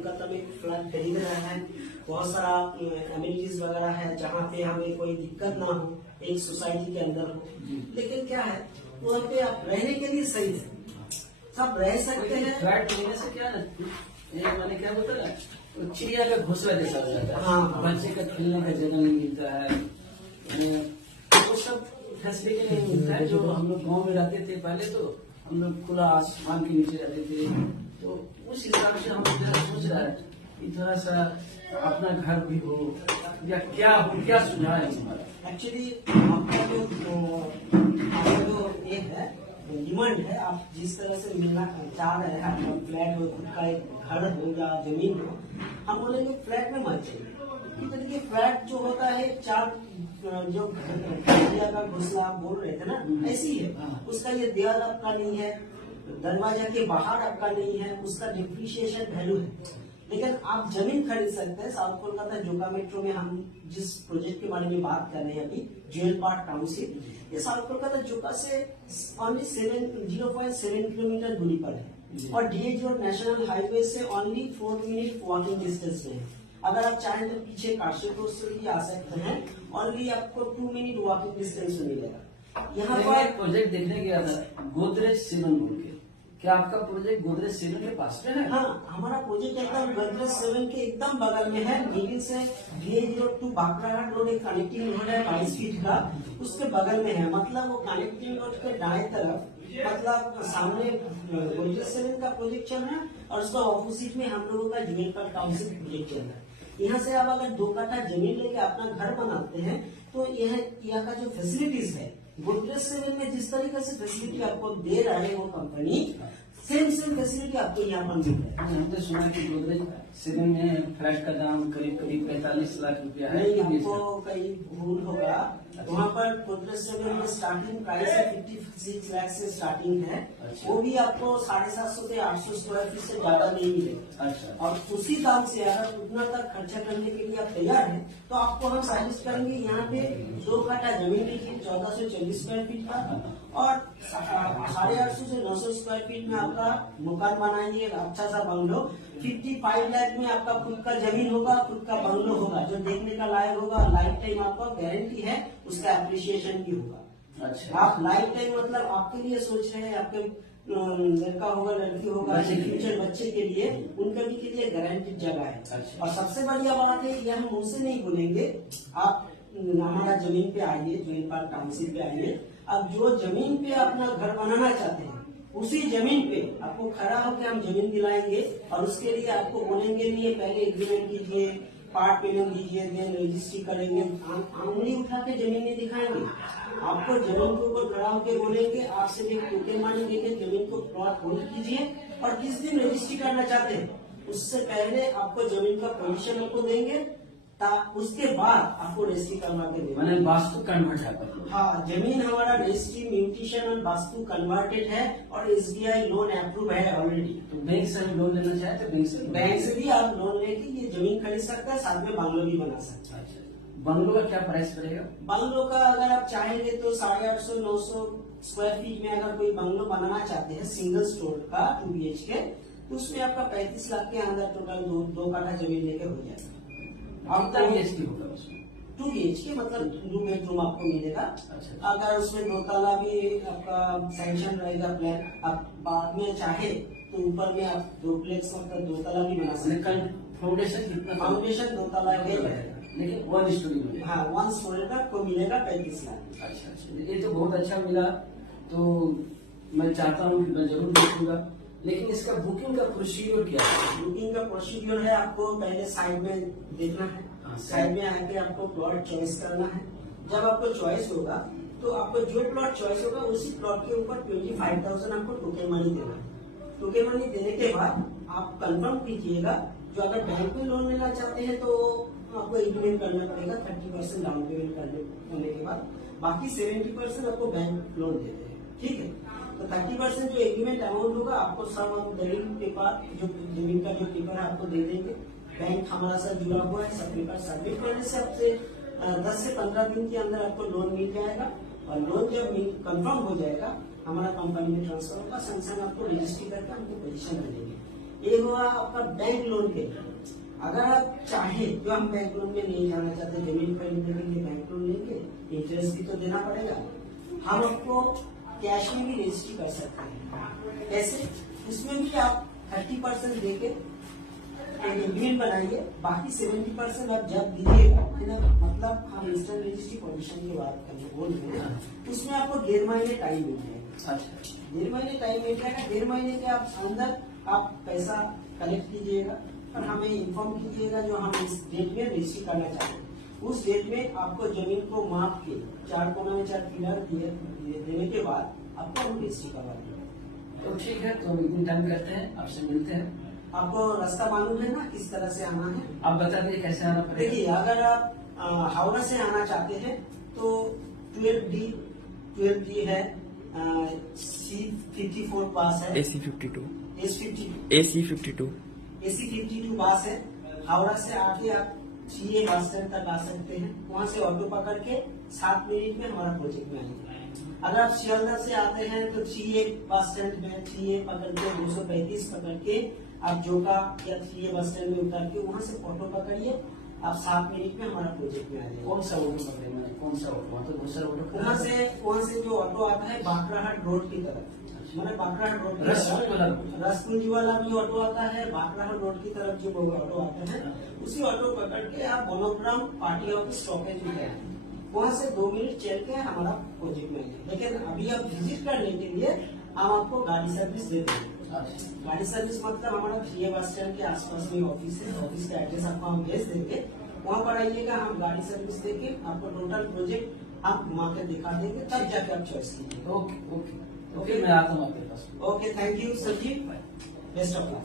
कोलकाता में फ्लैट खरीद रहे हैं, बहुत सारा एमिनिटीज वगैरह है जहाँ पे हमें कोई दिक्कत ना हो, एक सोसाइटी के अंदर हो, लेकिन क्या है वहाँ पे आप रहने के लिए सही है, सब रह सकते हैं। फ्लैट लेने से क्या ना, ये मैंने क्या बोलता है, चिड़िया का घोंसला जैसा हो जाता है। हाँ। बच्चे का खेलने का जगह नहीं मिलता है, वो सब फैसिलिटी नहीं मिलता है। जो हम लोग गाँव में रहते थे पहले, तो हम लोग खुला आसमान के नीचे रहते थे, तो उस हिसाब से हम सोच रहे हैं कि थोड़ा सा अपना घर भी हो, या क्या हो, क्या सुझाव है हमारा। एक्चुअली आपका जो एक है डिमांड है, आप जिस तरह से मिलना चाह रहे हैं, आपका फ्लैट हो, खुद का एक घर हो या जमीन हो, हम बोलेंगे फ्लैट में मत चाहिए। तो देखिए फ्लैट जो होता है चार जो का घोंसला आप बोल रहे थे ना, ऐसी है, उसका ये दीवार आपका नहीं है, दरवाजा के बाहर आपका नहीं है, उसका डिप्रिशिएशन वैल्यू है। लेकिन आप जमीन खरीद सकते हैं। साउथ कोलकाता जोका मेट्रो में हम जिस प्रोजेक्ट के बारे में बात कर रहे हैं अभी, ज्वेल पार्क टाउनशिप, ये साउथ कोलकाता जोका से ओनली 0.7 किलोमीटर दूरी पर है, और DH रोड नेशनल हाईवे से ओनली 4 मिनट वॉकिंग डिस्टेंस में है। अगर आप चाहें तो पीछे काशीपुर रोड से भी आ सकते हैं, ओनली आपको 2 मिनट वॉकिंग डिस्टेंस में मिलेगा। यहाँ पर प्रोजेक्ट देखने गया था गोदरेज 7 बोल के, क्या आपका प्रोजेक्ट गोदरेज 7 के पास में है? हाँ, हमारा प्रोजेक्ट एकदम गोदरेज 7 के एकदम बगल में है। मिडिल से DH रोड टू बाकराघाट रोड एक कनेक्टिंग रोड है 22 फीट का, उसके बगल में है। मतलब वो कनेक्टिंग रोड के दाएं तरफ, मतलब सामने गोदरेज 7 का प्रोजेक्ट चल रहा है, और उसका ऑपोजिट में हम लोगों का ज्वेल पार्क टाउनशिप प्रोजेक्ट चल रहा है। यहाँ से आप अगर 2 कट्ठा जमीन लेके अपना घर बनाते हैं, तो यहाँ का जो फैसिलिटीज है, गोदरेज 7 में जिस तरीके से फैसिलिटी आपको दे रहा है वो कंपनी, सेम फैसिलिटी आपको यहाँ पर मिल रहा है। हमने सुना कि गोदरेज 7 में फ्लैट का दाम करीब 45 लाख रुपया है। नहीं, आपको कहीं भूल होगा, वहाँ पर गोदरेज 7 में स्टार्टिंग प्राइस है 56 लाख से स्टार्टिंग है। अच्छा। वो भी आपको 750 से 800 स्क्वायर फीट से ज्यादा नहीं मिलेगा। अच्छा। और उसी दाम से अगर उतना तक खर्चा करने के लिए आप तैयार हैं, तो आपको हम सजेस्ट करेंगे यहाँ पे 2 कट्ठा जमीन लीजिए 1440 स्क्वायर फीट का, और 850 से 900 स्क्वायर फीट में आपका मकान बनाएंगे, अच्छा सा बंगलो। 55 लाख में आपका खुद का जमीन होगा, खुद का बंगलो होगा, जो देखने का लायक होगा। लाइफ टाइम आपका गारंटी है, उसका एप्रिसिएशन भी होगा। अच्छा। आप लाइफ टाइम मतलब आपके लिए सोच रहे हैं, आपके लड़का होगा, लड़की होगा, फ्यूचर बच्चे के लिए, उनके भी के लिए गारंटीड जगह है। अच्छा। और सबसे बढ़िया बात है, यह हम मुझसे नहीं बोलेंगे, आप हमारा जमीन पे आइए, ज्वेल पार्क टाउनशिप पे आइए। अब जो जमीन पे अपना घर बनाना चाहते हैं, उसी जमीन पे आपको खड़ा होकर हम जमीन दिलाएंगे, और उसके लिए आपको बोलेंगे नहीं पहले एग्रीमेंट कीजिए, पार्ट पेमेंट दीजिए, देन रजिस्ट्री करेंगे। उंगली उठा के जमीन नहीं दिखाएंगे, आपको जमीन के ऊपर खड़ा होकर बोलेंगे, आपसे एक टोकन मानी देंगे, जमीन को प्लॉट होल्ड कीजिए, और किस दिन रजिस्ट्री करना चाहते हैं उससे पहले आपको जमीन का परमिशन आपको देंगे, उसके बाद आपको रजिस्ट्री करवा के देंगे। मैंने वास्तु कन्वर्ट है। हाँ, जमीन हमारा रजिस्ट्री, म्यूटेशन और वास्तु कन्वर्टेड है, और SBI लोन अप्रूव है ऑलरेडी। तो बैंक से हम लोन लेना चाहते हैं, बैंक से भी आप लोन लेके ये जमीन खरीद सकते हैं, साथ में बंगलो भी बना सकते हैं। अच्छा। बंगलो का क्या प्राइस पड़ेगा? बंगलो का अगर आप चाहेंगे तो 850-900 स्क्वायर फीट में अगर कोई बंगलो बनाना चाहते हैं सिंगल स्टोर का 2 BHK, तो उसमें आपका 35 लाख के अंदर टोटल 2 कट्ठा जमीन लेके हो जाएगा। कितना BHK होगा उसमें? 2 BHK मतलब 2 बेडरूम आपको मिलेगा। अच्छा। अगर उसमें 2 ताला भी आपका सैंक्शन रहेगा प्लान, आप बाद में चाहे तो ऊपर में आप डुप्लेक्स मतलब 2 ताला भी बना सकते हैं। फाउंडेशन कितना? फाउंडेशन 2 ताला के रहेगा, लेकिन 1 स्टोरी में। हाँ, 1 स्टोरी का आपको मिलेगा 35 लाख। अच्छा, ये तो बहुत अच्छा मिला। तो मैं चाहता हूँ कि मैं जरूर देखूंगा, लेकिन इसका बुकिंग का प्रोसीड्योर क्या है? बुकिंग का प्रोसीड्योर है, आपको पहले साइड में देखना है, साइड में आके आपको प्लॉट चॉइस करना है। जब आपको चॉइस होगा, तो आपको जो प्लॉट चॉइस होगा उसी प्लॉट के ऊपर 25,000 आपको टोकन मनी देना है। टोकन मनी देने के बाद आप कंफर्म कीजिएगा। जो अगर बैंक में लोन लेना चाहते हैं तो आपको एग्रीमेंट करना पड़ेगा 30% डाउन पेमेंट करने के बाद, बाकी 70% आपको बैंक लोन देते हैं। ठीक है, तो 30% जो एग्रीमेंट अमाउंट होगा आपको सब हम दलील पेपर, जो जमीन का जो पेपर है आपको दे देंगे। बैंक हमारा साथ जुड़ा हुआ है, सब पेपर सबमिट करने से आपसे 10 से 15 दिन के अंदर आपको लोन मिल जाएगा। और लोन जब कंफर्म हो जाएगा, हमारा कंपनी में ट्रांसफर होगा, संगठन आपको रजिस्ट्री करके हमको पोजीशन दे देंगे। ये हुआ आपका बैंक लोन के लिए। अगर आप चाहे तो हम बैंक लोन में नहीं जाना चाहते, जमीन खरीदने के लिए बैंक लोन लेंगे, इंटरेस्ट भी तो देना पड़ेगा। हम आपको कैश में भी रजिस्ट्री कर सकते हैं। कैसे? इसमें भी आप 30% देके एग्रीमेंट बनाइए, बाकी 70% आप जब दीजिएगा, है ना, मतलब हम इंस्टेंट रजिस्ट्री परमिशन की बात करने बोल रहे हैं, उसमें आपको 1.5 महीने टाइम मिल जाएगा। अच्छा, 1.5 महीने टाइम मिल जाएगा। 1.5 महीने के आप अंदर आप पैसा कलेक्ट कीजिएगा और हमें इन्फॉर्म कीजिएगा जो हम इस डेट में रजिस्ट्री करना चाहते हैं। उस डेट में आपको जमीन को माप के 4 कोना में 4 पिलर देने के बाद आपको हम रजिस्ट्री करवा देंगे। तो ठीक है, तो एक दिन टाइम करते हैं, आपसे मिलते हैं। आपको रास्ता मालूम है ना किस तरह से आना है? आप बता दीजिए कैसे आना पड़ेगा। देखिए, अगर आप हावड़ा से आना चाहते हैं तो 12D है, C54 पास है, AC52 AC52 पास है। हावड़ा से आके आप CA बस स्टैंड तक आ सकते हैं, वहाँ से ऑटो पकड़ के 7 मिनट में हमारा प्रोजेक्ट में आएंगे। अगर आप सियालदह से आते हैं तो CA बस स्टैंड में CA पकड़ के 235 पकड़ के आप जोका या CA बस स्टैंड में उतर के वहाँ से ऑटो पकड़िए, आप 7 मिनट में हमारा प्रोजेक्ट में आ जाएगा। कौन सा ऑटो पकड़े, मैंने कौन सा ऑटो? वहाँ तो दूसरा ऑटो वहाँ से जो ऑटो आता है बाकराहाट रोड की तरफ, मैंने बाकराहाट रोड रसपुंजी वाला भी ऑटो आता है, बाकराहाट रोड की तरफ जो ऑटो आता है, उसी ऑटो पकड़ के आप मोनोग्राम पार्टी ऑफिस स्टॉपेज में जाए, वहाँ से 2 मिनट चल के हमारा प्रोजेक्ट में आइए। लेकिन अभी आप विजिट करने के लिए हम आपको गाड़ी सर्विस दे देंगे। गाड़ी सर्विस मतलब हमारा CA बस स्टैंड के आसपास में ऑफिस है, ऑफिस का एड्रेस आपको हम भेज देंगे, वहाँ पर आइएगा, हम गाड़ी सर्विस देके आपको टोटल प्रोजेक्ट आप घुमा के दिखा देंगे, तब जाके आप चॉइस कीजिए। ओके, मैं आता हूँ आपके पास। ओके, थैंक यू सर जी, बेस्ट ऑफ लक।